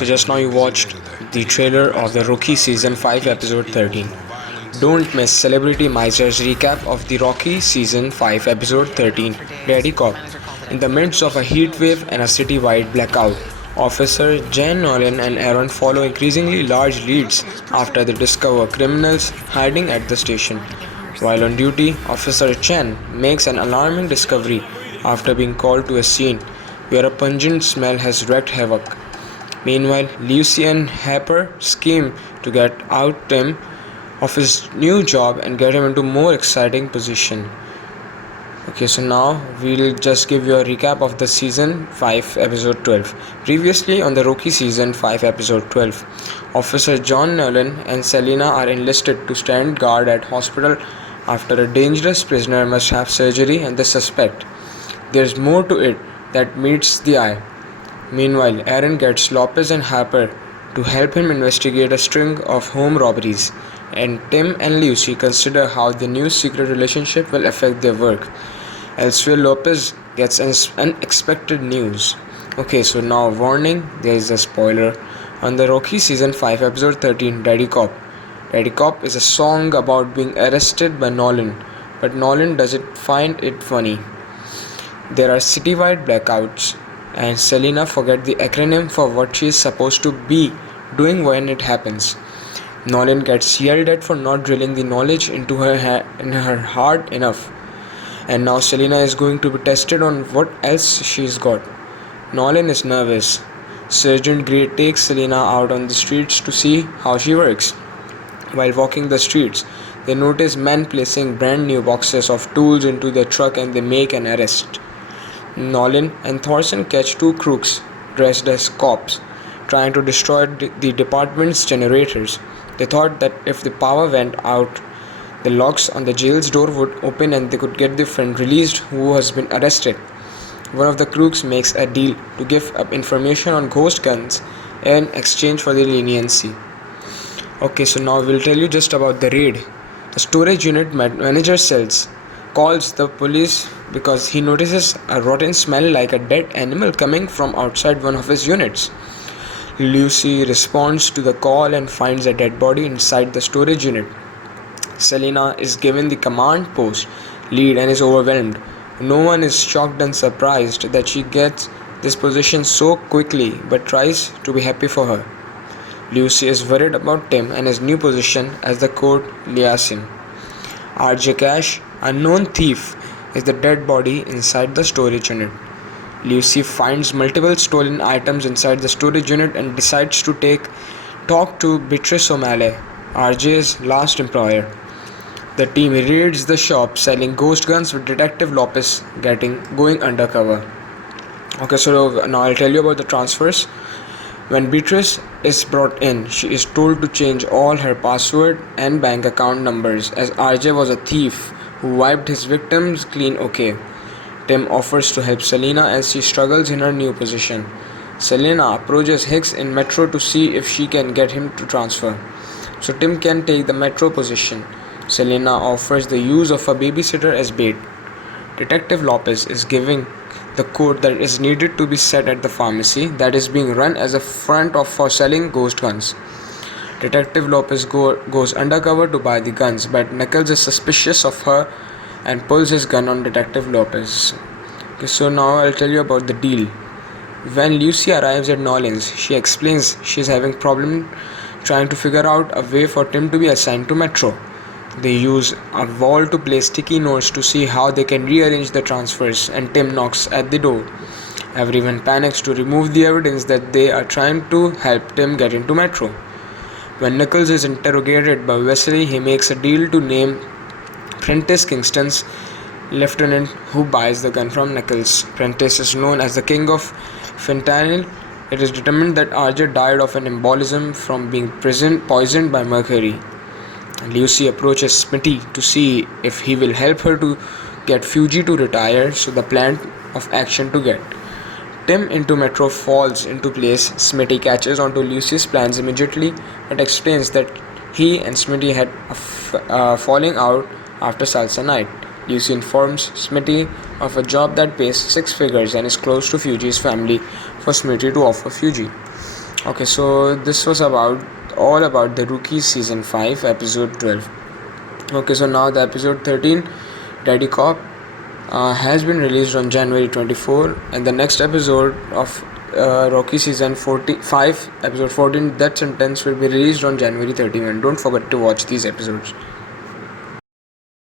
So just now you watched the trailer of the Rookie Season 5 Episode 13. Don't miss Celebrity Miser's recap of the Rocky Season 5 Episode 13, Daddy Cop. In the midst of a heat wave and a city-wide blackout, Officer Jen Nolan and Aaron follow increasingly large leads after they discover criminals hiding at the station. While on duty, Officer Chen makes an alarming discovery after being called to a scene where a pungent smell has wreaked havoc. Meanwhile, Lucy and Harper scheme to get out Tim of his new job and get him into more exciting position. Okay, so now we'll just give you a recap of the season 5 episode 12. Previously on the Rookie season 5 episode 12, Officer John Nolan and Selina are enlisted to stand guard at hospital after a dangerous prisoner must have surgery and they suspect there's more to it that meets the eye. Meanwhile, Aaron gets Lopez and Harper to help him investigate a string of home robberies, and Tim and Lucy consider how the new secret relationship will affect their work. Elsewhere, Lopez gets unexpected news. Okay, so now warning, there is a spoiler. On the Rocky Season 5 Episode 13, Daddy Cop. Daddy Cop is a song about being arrested by Nolan, but Nolan doesn't find it funny. There are citywide blackouts, and Selina forgets the acronym for what she is supposed to be doing when it happens. Nolan gets yelled at for not drilling the knowledge into in her heart enough, and now Selina is going to be tested on what else she's got. Nolan is nervous. Sergeant Grey takes Selina out on the streets to see how she works. While walking the streets, they notice men placing brand new boxes of tools into their truck and they make an arrest. Nolan and Thorson catch two crooks dressed as cops trying to destroy the department's generators. They thought that if the power went out, the locks on the jail's door would open and they could get the friend released who has been arrested. One of the crooks makes a deal to give up information on ghost guns in exchange for the leniency. Okay, so now we'll tell you just about the raid. The storage unit manager calls the police because he notices a rotten smell like a dead animal coming from outside one of his units. Lucy responds to the call and finds a dead body inside the storage unit. Selina is given the command post lead and is overwhelmed. No one is shocked and surprised that she gets this position so quickly but tries to be happy for her. Lucy is worried about Tim and his new position as the court liaison. RJ Cash, a known thief, is the dead body inside the storage unit. Lucy finds multiple stolen items inside the storage unit and decides to talk to Beatrice O'Malley, RJ's last employer. The team raids the shop selling ghost guns with Detective Lopez going undercover. Okay, so now I'll tell you about the transfers. When Beatrice is brought in, she is told to change all her password and bank account numbers as RJ was a thief who wiped his victims clean. Okay. Tim offers to help Selina as she struggles in her new position. Selina approaches Hicks in Metro to see if she can get him to transfer, so Tim can take the Metro position. Selina offers the use of a babysitter as bait. Detective Lopez is giving the code that is needed to be set at the pharmacy that is being run as a front for selling ghost guns. Detective Lopez goes undercover to buy the guns, but Knuckles is suspicious of her and pulls his gun on Detective Lopez. Okay, so now I'll tell you about the deal. When Lucy arrives at Nolan's, she explains she's having problem trying to figure out a way for Tim to be assigned to Metro. They use a wall to place sticky notes to see how they can rearrange the transfers, and Tim knocks at the door. Everyone panics to remove the evidence that they are trying to help Tim get into Metro. When Knuckles is interrogated by Wesley, he makes a deal to name Prentice Kingston's lieutenant who buys the gun from Knuckles. Prentice is known as the king of fentanyl. It is determined that RJ died of an embolism from being poisoned by mercury. Lucy approaches Smitty to see if he will help her to get Fuji to retire, so the plan of action to get Tim into Metro falls into place. Smitty catches onto Lucy's plans immediately but explains that he and Smitty had a falling out after Salsa night. Lucy informs Smitty of a job that pays 6 figures and is close to Fuji's family for Smitty to offer Fuji. Okay, so this was about all about the Rookie season 5 episode 12. Okay, so now the episode 13, Daddy Cop, has been released on January 24, and the next episode of Rocky season 45 episode 14, That Sentence, will be released on January 31. Don't forget to watch these episodes.